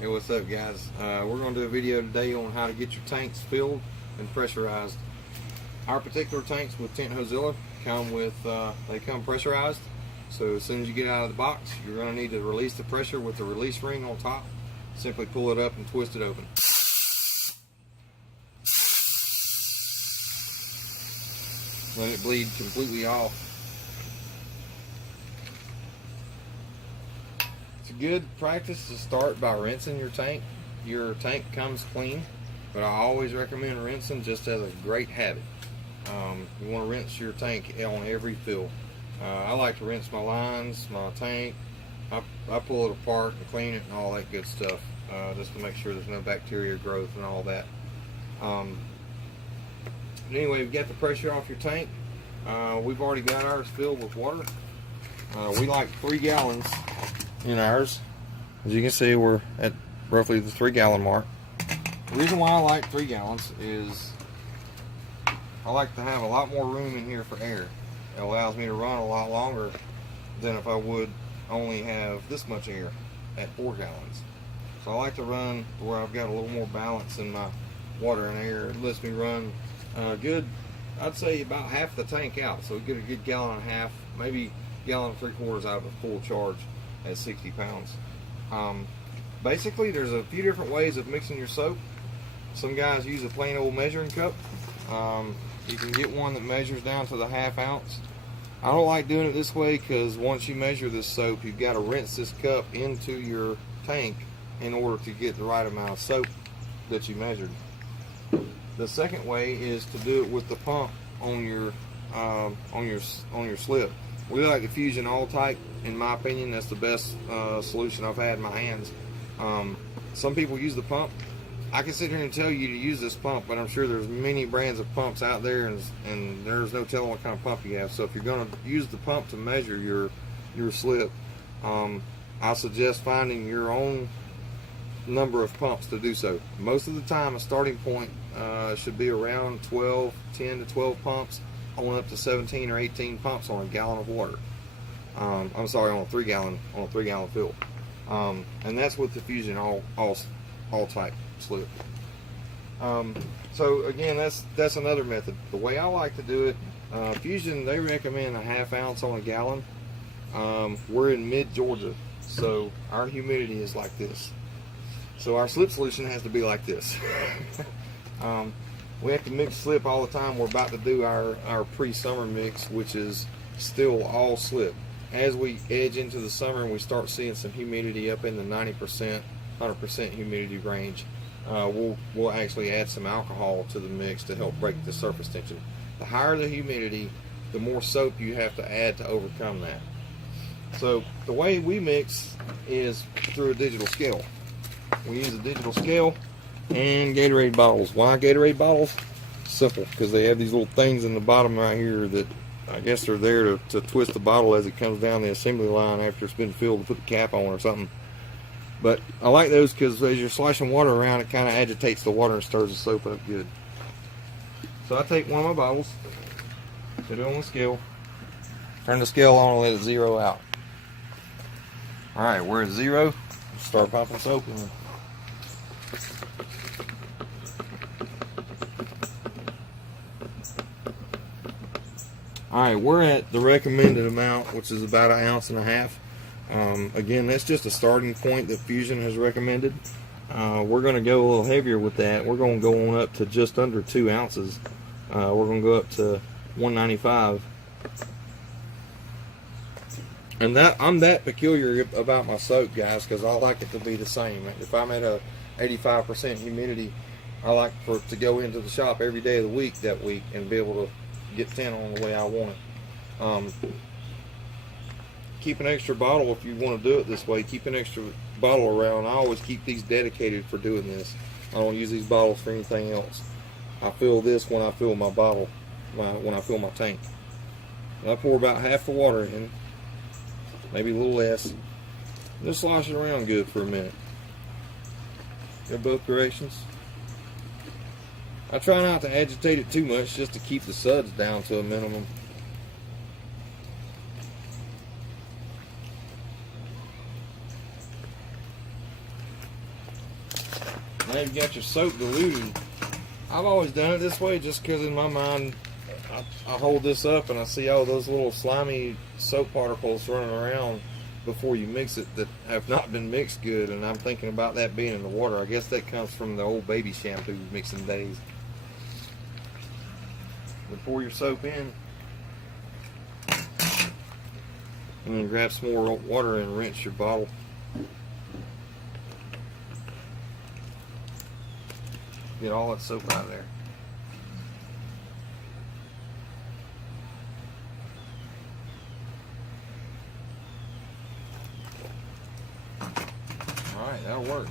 Hey, what's up guys? We're going to do a video today on how to get your tanks filled and pressurized. Our particular tanks with Tint Hozilla come with, they come pressurized. So as soon as you get out of the box, you're going to need to release the pressure with the release ring on top. Simply pull it up and twist it open. Let it bleed completely off. It's a good practice to start by rinsing your tank. Your tank comes clean, but I always recommend rinsing just as a great habit. You want to rinse your tank on every fill. I like to rinse my lines, my tank. I pull it apart and clean it and all that good stuff, just to make sure there's no bacteria growth and all that. Anyway, we've got the pressure off your tank. We've already got ours filled with water. We like 3 gallons in ours. As you can see, we're at roughly the 3 gallon mark. The reason why I like 3 gallons is I like to have a lot more room in here for air. It allows me to run a lot longer than if I would only have this much air at 4 gallons. So I like to run where I've got a little more balance in my water and air. It lets me run good, I'd say about half the tank out. So we get a good gallon and a half, maybe gallon and 3/4 out of a full charge at 60 pounds. Basically, there's a few different ways of mixing your soap. Some guys use a plain old measuring cup. You can get one that measures down to the 1/2 ounce. I don't like doing it this way because once you measure this soap, you've got to rinse this cup into your tank in order to get the right amount of soap that you measured. The second way is to do it with the pump on your slip. We like the Fusion AllType. In my opinion, that's the best solution I've had in my hands. Some people use the pump. I can sit here and tell you to use this pump, but I'm sure there's many brands of pumps out there, and there's no telling what kind of pump you have. So if you're going to use the pump to measure your slip, I suggest finding your own number of pumps to do so. Most of the time, a starting point should be around 10 to 12 pumps, on up to 17 or 18 pumps on a gallon of water. I'm sorry, on a 3 gallon fill. And that's with the Fusion AllType slip. So again, that's another method. The way I like to do it, Fusion, they recommend a 1/2 ounce on a gallon. We're in mid-Georgia, so our humidity is like this. So our slip solution has to be like this. We have to mix slip all the time. We're about to do our pre-summer mix, which is still all slip. As we edge into the summer and we start seeing some humidity up in the 90%, 100% humidity range, we'll actually add some alcohol to the mix to help break the surface tension. The higher the humidity, the more soap you have to add to overcome that. So the way we mix is through a digital scale. We use a digital scale and Gatorade bottles. Why Gatorade bottles? Simple, because they have these little things in the bottom right here that I guess they're there to twist the bottle as it comes down the assembly line after it's been filled, to put the cap on or something. But I like those because as you're sloshing water around, it kind of agitates the water and stirs the soap up good. So I take one of my bottles, put it on the scale, turn the scale on and let it zero out. Alright, we're at 0. Start pumping soap in. Alright, we're at the recommended amount, which is about 1.5 ounces. Again, that's just a starting point that Fusion has recommended. We're going to go a little heavier with that. We're going to go on up to just under 2 ounces. We're going to go up to 195. And I'm that peculiar about my soap, guys, because I like it to be the same. If I'm at a 85% humidity, I like for it to go into the shop every day of the week that week and be able to get tint on the way I want it. Keep an extra bottle if you want to do it this way. Keep an extra bottle around. I always keep these dedicated for doing this. I don't use these bottles for anything else. I fill this when I fill my bottle, when I fill my tank. And I pour about half the water in, maybe a little less. Just slosh it around good for a minute. Go both directions. I try not to agitate it too much, just to keep the suds down to a minimum. Now you've got your soap diluted. I've always done it this way just because in my mind, I hold this up and I see all those little slimy soap particles running around before you mix it that have not been mixed good, and I'm thinking about that being in the water. I guess that comes from the old baby shampoo mixing days. Then pour your soap in, and then grab some more water and rinse your bottle. Get all that soap out of there. Alright, that'll work.